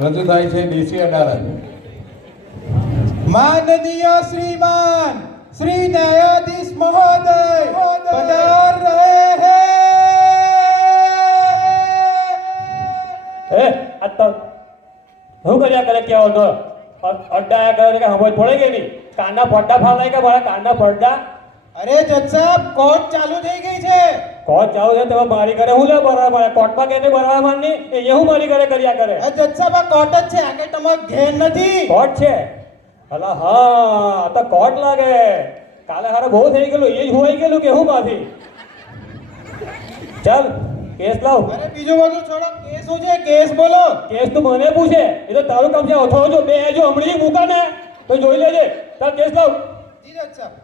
રજૂ થાય છે દેશી અદાલત. માનનીય શ્રીમાન શ્રી ન્યાયાધીશ મહોદય પધાર રહે હે આ તો હું કર્યા કરે કેવો તો અડ્ડાયા કરે કે સમજ પડે કે નહીં? કાનના પડદા ફાલાય કે મારા કાનના પડદા? અરે જજ સાહેબ કોર્ટ ચાલુ થઈ ગઈ છે. કોર્ટ ચાલુ છે તમે મારી ઘરે હું લે બરાબર કોર્ટમાં કેને બરાબર માનની એ હું મારી ઘરે કર્યા કરે? જજ સાહેબ આ કોર્ટ જ છે, આગળ તમારો ઘેર નથી. કોર્ટ છે? અલા હા તો કોર્ટ લાગે. કાલે હારે બહુ થઈ ગયેલું એ જ હોઈ ગયેલું કે હું બાથી ચાલ કેસ લાવ. અરે બીજું બધું છોડો, કેસ શું છે? કેસ બોલો. કેસ તું મને પૂછે એ તો તારું કામ છે. અથો જો બે જો હમણાં મૂકા ને તો જોઈ લેજે. તાર કેસ લાવ. જી જજ સાહેબ.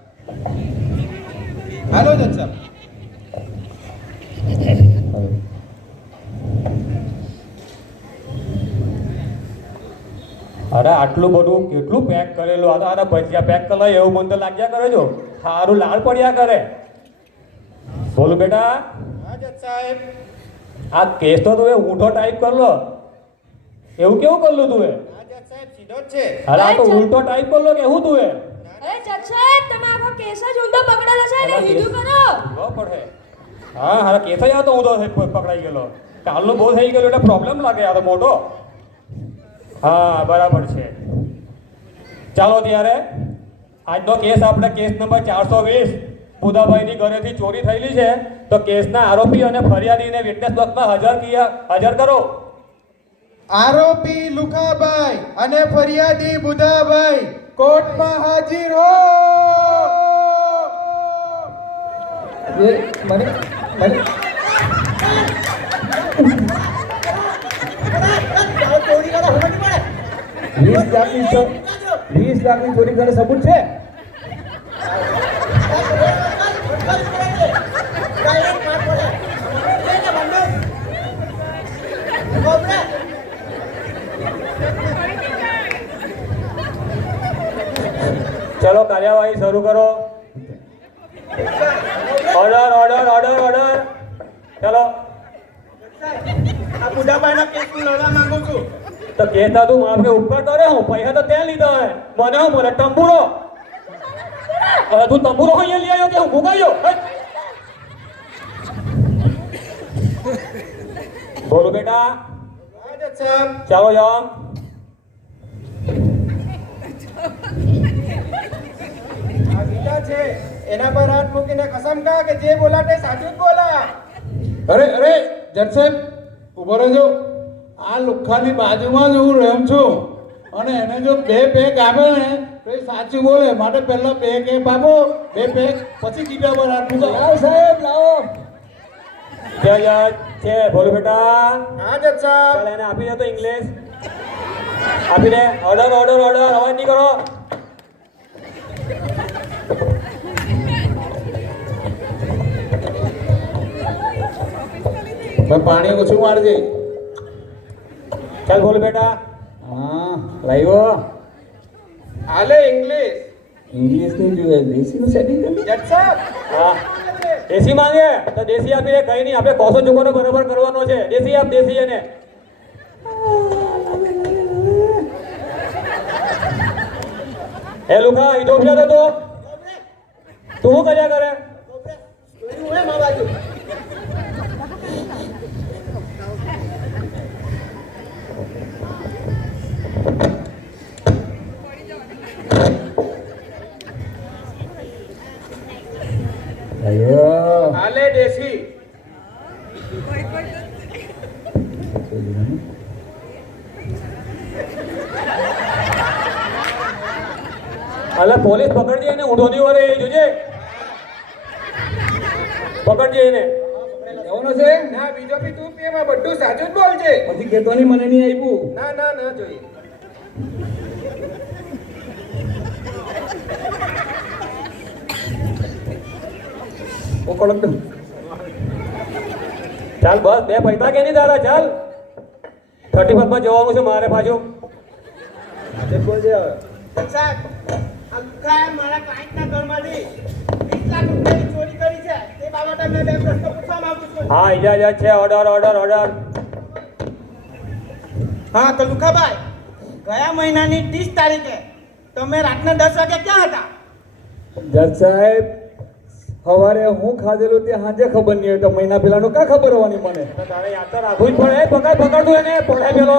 હાલો જજ સાહેબ. અરે આટલું બધું કેટલું પેક કરેલું? આ તો આના ભજીયા પેક કરેલા એવું મને તો લાગ્યા કરે જો સારું લાડ પડ્યા કરે. બોલું બેટા હા જજ સાહેબ. આ કેસ તો તું ઊંધો ટાઈપ કરલો એવું કેવું કરલું તું? હા જજ સાહેબ સીધો જ છે. અરે આ તો ઉલટો ટાઈપ કરલો કે હું તું? અરે જજ સાહેબ તમે આખો કેસ જ ઊંધો પકડેલો છે ને સીધું કરો. લો પડે. હા હારા કેસ જ આ તો ઊંધો પકડાઈ ગયેલો. કાલનું બહુ થઈ ગયેલું એટલે પ્રોબ્લેમ લાગે આ તો મોટો. હા બરાબર છે. ચાલો ત્યારે આજનો કેસ આપણે કેસ નંબર 420 બુધાભાઈની ઘરેથી ચોરી થયેલી છે તો કેસના આરોપી અને ફરિયાદીને વિટનેસ બોક્સમાં હાજર કરો. આરોપી લુખાભાઈ અને ફરિયાદી બુધાભાઈ કોર્ટમાં હાજર હો. વીસ લાખની ચોરી કરે સબૂત છે? ચલો કાર્યવાહી શરૂ કરો. Order order order order. ચલો આ બુધાભાઈના કેસ હું લડવા માંગુ છું. તો કહેતા તું મારે ઉપર કરે હું પૈસા તો ત્યાં લીધા હે મને હું મને તંબુરો. હવે તું તંબુરો અહીંયા લઈ આવ્યો કે હું ભૂગાયો? બોલો બેટા. હા જજ સાહેબ. ચાલો જાઓ. આ ગીતા છે એના પર હાથ મૂકીને કસમ ખા કે જે બોલા તે સાચું જ બોલા. અરે અરે જજ સાહેબ ઉભો રહેજો. આ લુખ્ખાની બાજુમાં જ હું રહું છું અને એને જો બે પેક આપે ને તો એ સાચું બોલે. માટે પહેલા બે કેપ આપો, બે પેક પછી ગીતા પર હાથ મૂકો. લાવો સાહેબ લાવો. જય છે બોલો બેટા. હા જજ સાહેબ. ચાલ એને આપી દે તો ઇંગ્લિશ આપી દે. ઓર્ડર ઓર્ડર ઓર્ડર અવાજ નહીં કરો. પાણી ઓછું મારજે. ચાલ બોલ બેટા. હા લાવ્યો. હાલે ઇંગ્લિશ. ઇંગ્લિશ ની જોઈએ દેશીનું સેટિંગ કરી. જજ સાહેબ. હા દેશી માંગે તો દેશી આપી દે. કઈ નહીં આપણે કોસો ચૂકવાનો બરાબર કરવાનો છે. દેશી આપ દેશી એને. એ લુખા ઇથોપિયા તો તું શું કર્યા કરે? લાવ્યો. હાલે દેશી. અલા પોલીસ પકડજે એને ઊંધોની વરે એ જોજે. પકડજે એને. જવાનો છે? ના બીજો બી તું પેમાં બધું સાચું જ બોલજે. પછી કહેતોની મને નહીં આપ્યું. ના ના ના જોઈએ. ઓ કડક દમ. ચાલ બસ બે પૈસા કે નહીં તારા. ચાલ 35 માં જવાનું છે મારે પાછું. આજે બોલજે હવે. જજ સાહેબ આ લુખાએ મારા ક્લાયન્ટના ઘરમાંથી 20 લાખ રૂપિયાની ચોરી કરી છે તે બાબતે મેં બે પ્રશ્નો પૂછવા માંગુ છું. હા ઇજાજત છે. Order order order. હા તો લુખાભાઈ, ગયા મહિનાની 30 તારીખે તમે રાતના 10 વાગે ક્યાં હતા? જજ સાહેબ, સવારે હું ખાધેલું તે સાંજે ખબર નહીં હોય તો મહિના પહેલાનું કાં ખબર હોવાની મને? તો તારે યાદ તો રાખવું જ પડે. પકડતું એને પડે પેલો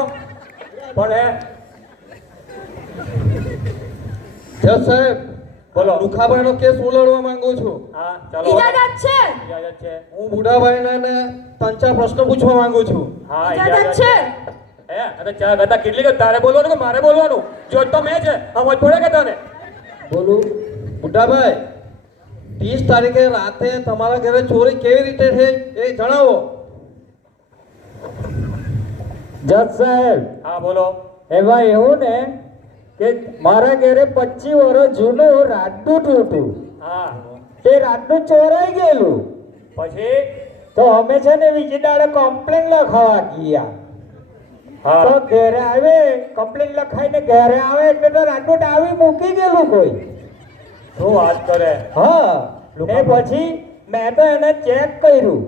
પડે. જજ સાહેબ, બોલો. લુખાભાઈનો કેસ ઉલડવા માંગુ છું. હા ચાલો. ઇજાજત છે ઇજાજત છે. હું બુઢાભાઈને ને ત્રણ ચાર પ્રશ્નો પૂછવા માંગુ છું. હા ઇજાજત છે હે અરે ચા ગતા કેટલી કે તારે બોલવાનું કે મારે બોલવાનું? જો તો મેં છે સમજ પડે કે તને? બોલું. બુઢાભાઈ, 30 તારીખે રાતે તમારા ઘરે ચોરી કેવી રીતે થઈ એ જણાવો. જજ સાહેબ, હા બોલો. એમાં એવું ને કે મારા ઘરે 25 વર્ષ જૂનું રાજદૂત હતું. હા તે રાજદૂત ચોરાઈ ગયેલું. પછી તો અમે છે ને બીજી દાડે કમ્પ્લેન લખાવા ગયા. હા તો ઘરે આવે કમ્પ્લેન લખાઈને ઘરે આવે એટલે તો રાજદૂત આવી મૂકી ગયેલું કોઈ. શું વાત કરે? હા, ને પછી મેં તો એને ચેક કર્યું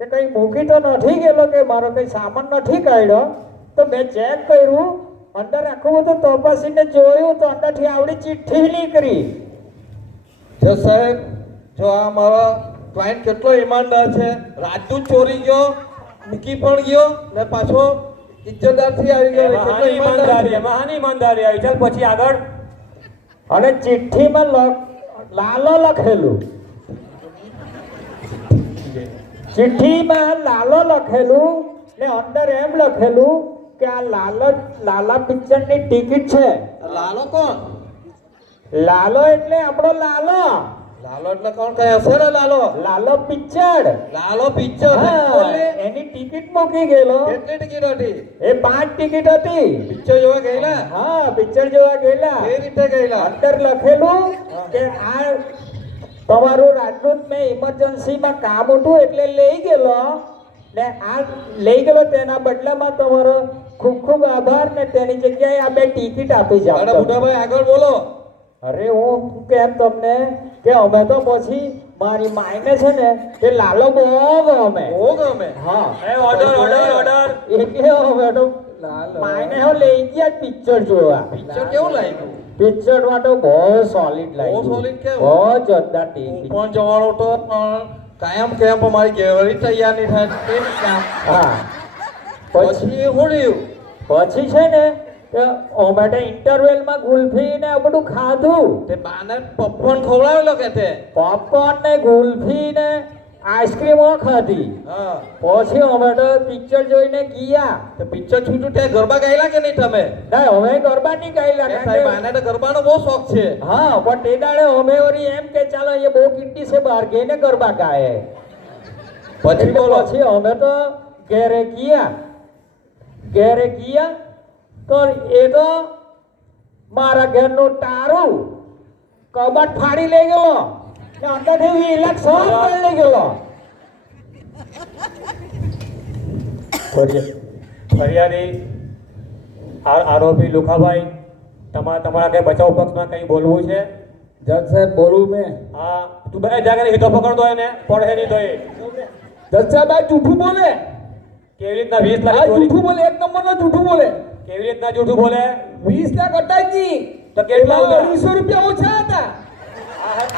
કે કઈ મૂકી તો નથી ગયેલો, કે મારો કઈ સામાન નથી કાઢ્યો. તો મેં ચેક કર્યું, અંદર આખું બધું તપાસીને જોયું તો અંદરથી આવડી ચિઠ્ઠી નીકળી. જો સાહેબ, જો આ મારો ક્લાયન્ટ કેટલો ઈમાનદાર છે. રાજદૂત ચોરી ગયો, મૂકી પણ ગયો ને પાછો ઇજ્જતદારથી આવી ગયો. એમાં કેટલો હાની ઈમાનદાર ઈમાનદારી, છે. એમાં હાની ઈમાનદારી આવી. ચાલ પછી આગળ. અને ચિઠ્ઠીમાં લાલો લખેલું. ચિઠ્ઠીમાં લાલો લખેલું ને અંદર એમ લખેલું કે આ લાલા પિક્ચરની ટિકિટ છે. લાલો કોણ? લાલો એટલે આપણો લાલો. લાલો એટલે કોણ? કઈ હશે ને લાલો? લાલો પિક્ચર. લાલો પિક્ચર. એની ટિકિટ મૂકી ગયેલો. કેટલી ટિકિટ હતી? એ 5 ટિકિટ હતી. પિક્ચર જોવા ગયેલા? હા, પિક્ચર જોવા ગયેલા. કઈ રીતે ગયેલા? અંદર લખેલું કે આ તમારું રાજદૂત મેં ઇમરજન્સીમાં કામ હતું એટલે લઈ ગયેલો ને આ લઈ ગયેલો, તેના બદલામાં તમારો ખૂબ ખૂબ આભાર ને તેની જગ્યાએ આ 2 ટિકિટ આપી જાવ. બુઢાભાઈ આગળ બોલો. અરે હું કેમ તમને કે અમે તો પછી મારી માઈને છે ને તે લાલો બહુ ગમે. હા, એ ઓર્ડર ઓર્ડર ઓર્ડર. એટલે અમે તો માઈને હો લઈ ગયા પિક્ચર જોવા. પિક્ચર કેવું લાગ્યું? પિક્ચર માં તો બહુ સોલિડ લાગ્યું. બહુ સોલિડ કેવું? બહુ જોરદાર ટીવી. પણ જવાનો તો કાયમ કેમ અમારી ગેવરી તૈયાર નહીં થાય તે કામ. હા, પછી હું રહ્યું. પછી છે ને અમે તો ઇન્ટરવેલમાં ગુલ્ફી ને આ બધું ખાધું. તે બાને પોપકોર્ન ખવડાવેલો કે તે? પોપકોર્ન ને ગુલ્ફી ને આઈસ્ક્રીમો ખાધી. હા, પછી અમે તો પિક્ચર જોઈને ગયા. તો પિક્ચર છૂટું ત્યાં ગરબા ગાયેલા કે નહીં તમે? ના, અમે ગરબા નહીં ગાયેલા. સાહેબ, આને તો ગરબાનો બહુ શોખ છે. હા, પણ તે દાડે અમે વળી એમ કે ચાલો એ બહુ કિંમતી છે, બહાર ગઈને ગરબા ગાય. પછી બોલો. પછી અમે તો ઘેરે ગયા તો એ તો મારા ઘરનું તારું કબાટ ફાડી લઈ ગયો ને અંદરથી ઇલેક્શન લઈ ગયો. ફરિયાદી આરોપી લુખાભાઈ, તમારા કઈ બચાવ પક્ષમાં કઈ બોલવું છે? જજ સાહેબ, બોલું મેં? હા, તું બે જાગે હીધો પકડતો એને પડે નહીં તો એ. જજ સાહેબ, આ જૂઠું બોલે. કેવી રીતના 20 લાખ આ ચોરી? જૂઠું બોલે, એક નંબરનો જૂઠું બોલે. કેવી રીતના જૂઠું બોલે? 20 લાખ અટાજી તો કેટલા એમાં હતા? 250 રૂપિયા ઓછા હતા.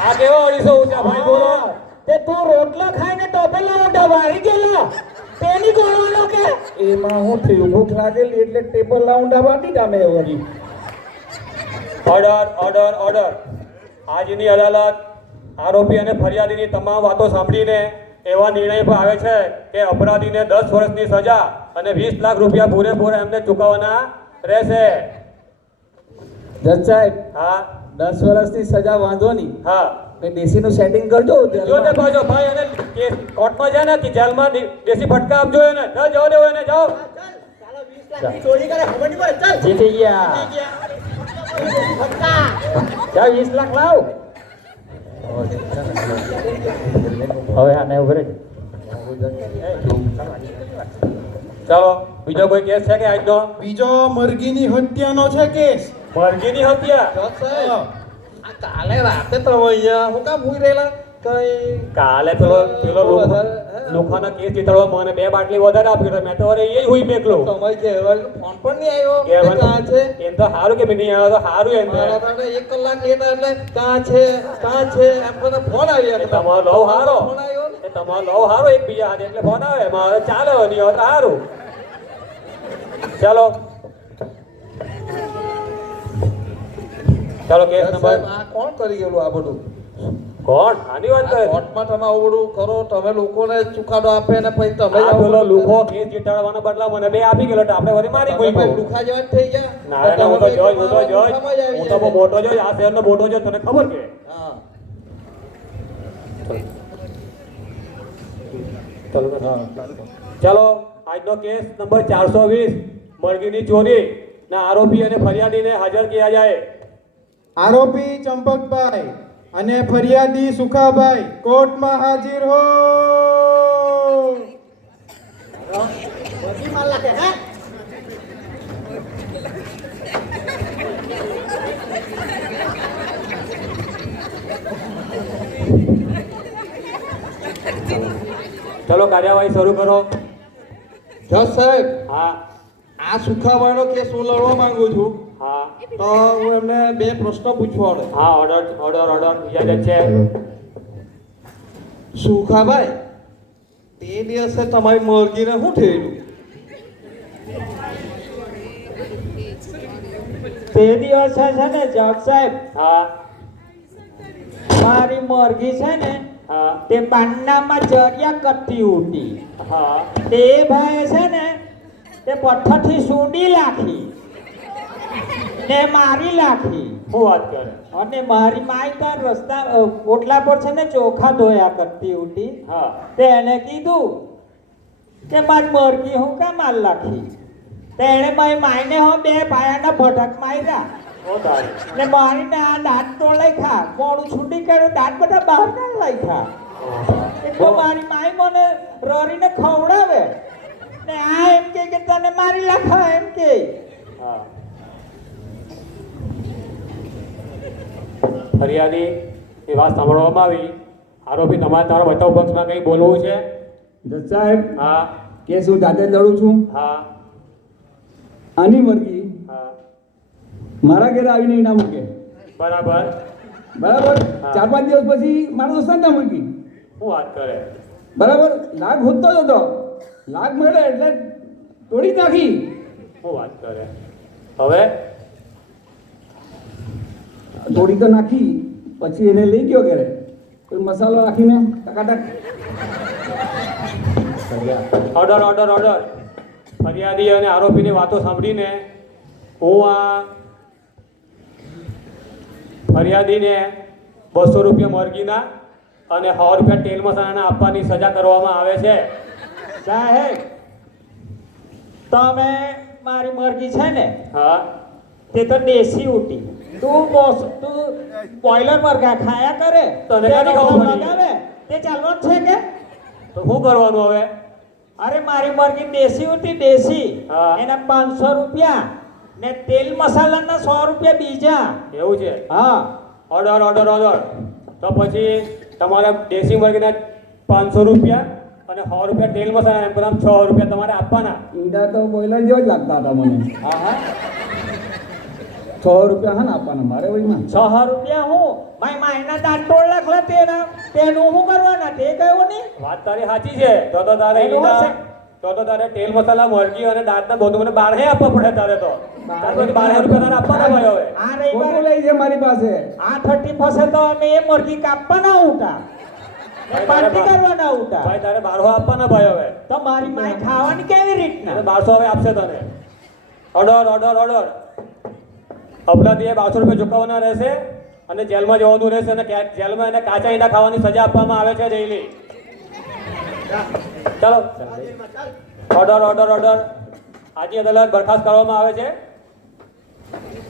આ કેવો 250 ઊંચા ભાઈ બોલો? તે તું રોટલો ખાઈને ટોપેલા ઊંધા વાળી ગયેલો તેની ગોળવાનો કે એમાં હું થયું ભૂખ લાગેલી એટલે ટેબલ ઊંધા વાટી ડામે વળી. Order order order. આજની અદાલત આરોપી અને ફરિયાદીની તમામ વાતો સાંભળીને એવા નિર્ણય પર આવે છે કે અપરાધીને 10 વર્ષની સજા અને 20 લાખ રૂપિયા પૂરેપૂરા એમને ચૂકવવાના રહેશે. જજ સાહેબ, હા 10 વર્ષની સજા વાંધો નહીં. હા, કઈ દેશીનું સેટિંગ કરજો. જો તે પાછો ભાઈ અને કેસ કોર્ટમાં જાય ને કે જેલમાં દેશી ફટકા આપજો એને. ચાલ જવા દેવો એને, જાઓ. ચાલો 20 લાખની ચોરી કરે ખબર નહીં પડે. ચાલ જીતી ગયા. ફટકા. ચાલ 20 લાખ લાવ. હવે આને ઉભરે. ચાલો, બીજો કોઈ કેસ છે કે આજનો? બીજો મરઘીની હત્યાનો છે કેસ. મરઘીની હત્યા? જજ સાહેબ, આ કાલે રાતે તમે અહીંયા હું કામ ભૂઈ રહેલા? કઈ કાલે પેલો પેલો બહુ વધારે, હે? લોકોના કેસ જીતાડવા મને 2 બાટલી વધારે આપી તો મેં તો અરે એ હુઈ મેકલો સમય કહેવાય ફોન પણ નહીં આવ્યો કે કહેવાનું. કાં છે એમ તો સારું કે મેં નહીં આવ્યો તો સારું એમ તો. મારા તો 1 કલાક લેટ એટલે કાં છે એમ કરીને ફોન આવ્યા એ તમારો લવ હારો ફોન આવ્યો ને એ તમારો લવ હારો એકબીજા હાથે એટલે ફોન આવે મારે ચાલે નહીં હોય તો સારું ચાલો ચાલો કેસ નંબર સાહેબ, આ કોણ કરી ગયેલું આ બધું કોણ આની વાત કરે છે? કોર્ટમાં તમે આવું બધું કરો તમે લોકોને ચુકાદો આપે ને પછી તમે જ આ આવું પેલો બધું લુખો કરો. કેસ જીતાડવાના બદલા મને 2 આપી ગયેલો એટલે આપણે વળી મારી તમે ગઈ ભાઈ લુખા જેવા જ થઈ ગયા ના ના, હું તો તમે જજ હું તો જજ સમજ આવી હું તો બહુ જાય. મોટો જજ આ શહેરનો મોટો જજ તને ખબર કે હા ચાલો આજનો કેસ નંબર 420 મરઘીની ચોરી ના આરોપી અને ફરિયાદીને હાજર કિયા જાય આરોપી ચંપકભાઈ અને ફરિયાદી સુખાભાઈ કોર્ટમાં હાજર હો. બધી માલ લાગે હે ચલો કાર્યવાહી શરૂ કરો જજ સાહેબ હા આ સુખાભાઈનો કેસ હું લડવા માંગુ છું હા તો હું એમને 2 પ્રશ્નો પૂછવાનો હા ઓર્ડર ઇજાજત છે સુખાભાઈ તે દિવસે તમારી મરઘીને શું થયેલું તે દિવસે છે ને જજ સાહેબ હા મારી મરઘી છે ને હા તે બાંડામાં જરિયા કરતી ઉઠી હા તે ભાઈ છે ને તે પથ્થરથી સૂંડી લાખી ને મારી લાખી શું વાત કરે અને મારી માય ત્યાં રસ્તા ઓટલા પર છે ને ચોખા ધોયા કરતી ઉઠી હા તે એને કીધું કે મારી મરઘી હું કામ માર લાખી તેણે મારી માયને હો 2 પાયાના ભટક માર્યા ઓ તારે ને મારીને આ દાંત તો લખ્યા મોડું છૂટી કર્યું દાંત બધા બહાર ના લખ્યા એટલે મારી માય મને રરીને ખવડાવે ને આ એમ કે તને મારી લાખા એમ કે હા ફરિયાદી એ વાત સાંભળવામાં આવી આરોપી તમારા બચાવ પક્ષમાં કંઈ બોલવું છે જજ સાહેબ હા કેસ હું જાતે જ લડું છું હા આની મરઘી હા મારા ઘરે આવીને ઈ ના મૂકે બરાબર બરાબર હા. 4-5 દિવસ પછી મારા દોસ્તાર ના મૂકી શું વાત કરે બરાબર લાગ હોતો જ હતો લાગ મળે એટલે તોડી જ નાખી શું વાત કરે હવે તોડી તો નાખી પછી એને લઈ ગયો ઘરે કોઈ મસાલો રાખીને ટકાટક ઓર્ડર ફરિયાદી અને આરોપીની વાતો સાંભળીને હું આ ફરિયાદીને 200 રૂપિયા મરઘીના અને 100 રૂપિયા તેલ મસાલાના આપવાની સજા કરવામાં આવે છે સાહેબ તમે મારી મરઘી છે ને હા તે તો દેશી ઉઠી તું બોઈલર મરઘા ખાયા કરે તને તેનો ક્યાંથી ખબર ભાવ પડી? લગાવે તે ચાલવાનું છે કે તો શું કરવાનું હવે અરે મારી મરઘી દેશી ઉઠી દેશી હા. એના 500 રૂપિયા ને તેલ મસાલાના 100 રૂપિયા બીજા એવું છે હા ઓર્ડર તો પછી તમારે દેશી મરઘીના 500 રૂપિયા અને 100 રૂપિયા તેલ મસાલા એમ બધા 6 રૂપિયા તમારે આપવાના ઈંડા તો બોઈલર જેવા જ લાગતા હતા મને હા હા 6 રૂપિયા હા ને આપવાના મારે વહીમાં 6 રૂપિયા હું માય માયના દાંત તોડ લાખલા તેનું શું કરવાના તે કહેવું નહીં વાત તારી સાચી છે તો તારે એનું ઈંડા હશે. તો તારે તેલ મસાલા મરઘી અને દાંતના બધું મને 12 આપવા પડે તારે તો તારે પછી 12 રૂપિયા તારે આપવાના ભાઈ હવે આ ખોટું રવિવારે લઈ છે મારી પાસે આ 31 તો અમે એ મરઘી કાપવાના ઉતા ને પાર્ટી કરવાના ઉતા ભાઈ તારે 12 આપવાના ભાઈ હવે તો મારી માય ખાવાની કેવી રીતના અને 1200 હવે આપશે તને ઓર્ડર અપરાધીએ 1200 રૂપિયા ચૂકવવાના રહેશે અને જેલમાં જવાનું રહેશે અને જેલમાં એને કાચા ઈંડા ખાવાની સજા આપવામાં આવે છે ડેઈલી ચાલો ઓર્ડર આજે અદાલત બરખાસ્ત કરવામાં આવે છે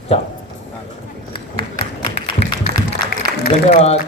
ચાલો ધન્યવાદ